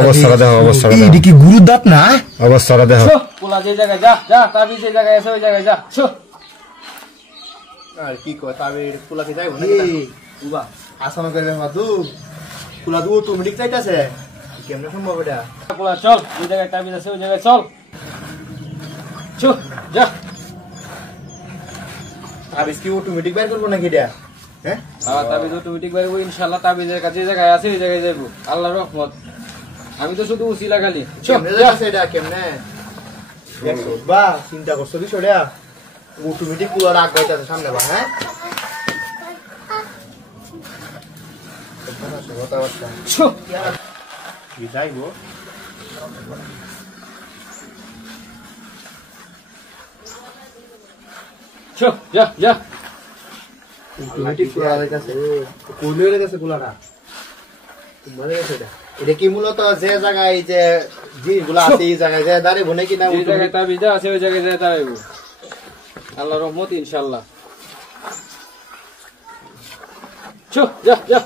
অবস্থাটা দেখো, অবস্থাটা এটা কি গুরুর দাঁত না? অবস্থাটা দেখো। পোলা যে জায়গায় যা যা, তাবিজ যে জায়গায় আছে ওই জায়গায় যা। আর কি কয় তাবিজ পোলা কি যাইবো না বুবা আসানো করে মাদু পোলা দু অটোমেটিক চাইতাছে কেমনে সম্ভব এটা? পোলা চল, ওই জায়গায় তাবিজ আছে ওই জায়গায় চল। যা। তাবিজ কি অটোমেটিক বের করবো নাকি এটা? হ্যাঁ তাবিজ অটোমেটিক বেরবো ইনশাআল্লাহ। তাবিজের কাছে যে জায়গায় আছে ওই জায়গায় যাইবো, আল্লাহর রহমত। আমি তো শুধু উসিলা খালি। কেমনে যাচ্ছে এটা কেমনে দেখছো বা চিন্তা করছো বিষয়টা অটোমেটিক পোলা রাগ গাইতাছে সামনে বা হ্যাঁ কি যাইবো যা যা। অটোমেটিক পোলা গাইতাছে কোলে গেছে পোলাটা মরে গেছে এটা। এটা কি মূলত যে জায়গায় যে জিনিসগুলো আছে এই জায়গায় যে দাঁড়িয়ে বনে কিনা যে জায়গায় তাবিজ আছে ওই জায়গায় যেতে হইব, আল্লাহর রহমত ইনশাআল্লাহ। যা যা।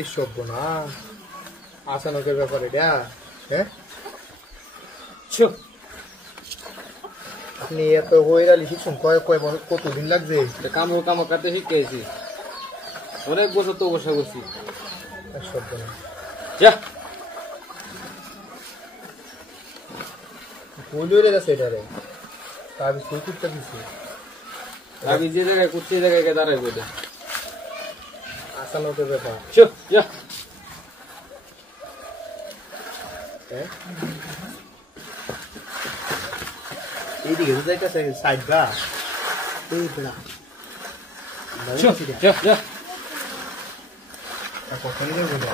এই সব না আসানকের ব্যাপার এটা হ্যাঁ আপনি এত হইরালি শিখছেন কতদিন লাগছে? কামো কাটতে শিখেছি, অনেক বছর তো বসে করছি। যা আমি যে জায়গায় করছি এই জায়গায় দাঁড়াইবো এটা আসানকের ব্যাপার যা। এইদিকে তো যাইতেছে সাইড বা এই বেড়া যা যা। কখনই যাবো না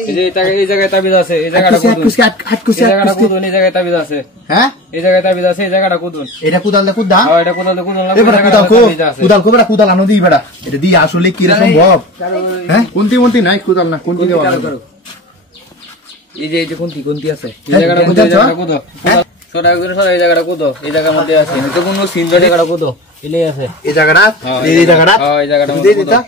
এই জায়গায় তাবিজ আছে, এই জায়গাটা কুদুন, এই জায়গাটা কুদুন, এই জায়গায় তাবিজ আছে। হ্যাঁ এই জায়গায় তাবিজ আছে, এই জায়গাটা কুদুন। এটা কুদাল দে কুদা এটা কোদাল কুদুন লাগবে, এবারে কুদাল কো কুদাল কো বেটা কুদাল আনো দি বেটা এটা দি আসলে কি রে সম্ভব? হ্যাঁ কোনটি কোনটি নাই কুদাল না কোনটি দেওয়া এই যে কোনটি আছে এই জায়গাটা কুদো, এই জায়গাটা কুদো। সরা একজন সরা এই জায়গাটা কুদো, এই জায়গার মধ্যে আছে। তো কোন সিনটা জায়গাটা কুদো এলেই আছে এই জায়গাটা এই জায়গাটা এই জায়গাটা দিয়ে দিতা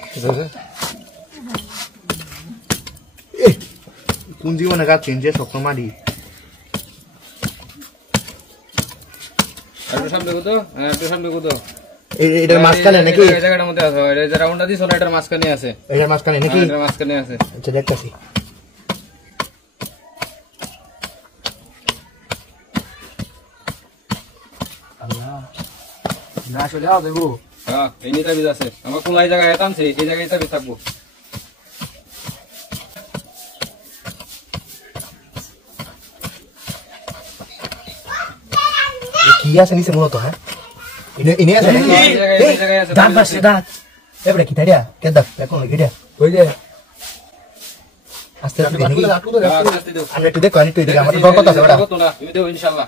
কোন জীবনে গাছ চেঞ্জে সব মারি একটু সামনে কুদো, একটু সামনে কুদো। এটার মাঝখানে নাকি এই জায়গাটার মধ্যে আছে, এই যে রাউন্ডটা দিছ না এটার মাঝখানে আছে, এটার মাঝখানে নাকি এটার মাঝখানে আছে। আচ্ছা দেখতাছি আল্লাহ না আসলে আও দেবো হ্যাঁ এই নিয়ে তাবিজ আছে। আমার কোন এই জায়গায় টানছে এই জায়গায় তাবিজ থাকবো। কি আছে নিচে মূলত হ্যাঁ ইনে আছে এই জায়গায় আছে দাঁত বাসছে দাঁত এবারে কি তাইয়া কে দাঁত এখন গিয়া ওই যে আস্তে আস্তে দেখি আমি একটু দেখো আমি একটু দেখি আমার তো কথা আছে বেটা কত না তুমি দেও ইনশাআল্লাহ।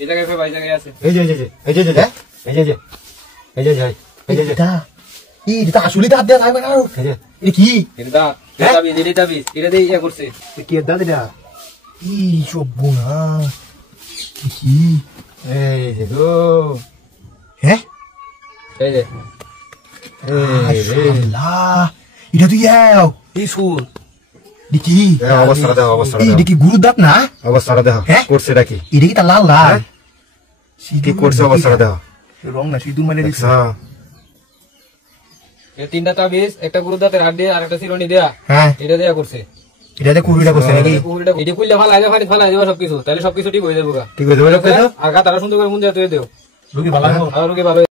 এই জায়গায় ফে ভাই জায়গায় আছে, এই যে এটা এটা আসলে দাঁত দেয়া থাকবে না এটা কি এটা তাবিজ এটা তাবিজ এটা দিয়ে ইয়া করছে। কি দাঁত এটা এই সব বোনা কি এই যে গো হ্যাঁ এই যে আল্লাহ এটা তুই যাও এই সুর দেখি অবস্থাটা দেখো, অবস্থাটা এই দেখো, দেখি গুরুর দাঁত না অবস্থাটা দেখো। হ্যাঁ? করছে এটা কি? এটা কি তা লাল লাল কি করছে অবস্থাটা দেখো। রং না সিঁদুর মানে দেখছি হ্যাঁ এই তিনটা তাবিজ, একটা গুরু দাঁতের হাত দিয়ে আর একটা চিরুনি দেয়া, হ্যাঁ এটা দেয়া করছে। এটাতে কুড়িটা করছে নাকি এটা খুললে ফালাই দেবা সবকিছু, তাহলে সবকিছু ঠিক হয়ে যাবো। ঠিক হয়ে যাবে আর গাতাটা সুন্দর করে মুন দেওয়া তুই দেও, রুগী ভালো আর রোগী ভালো।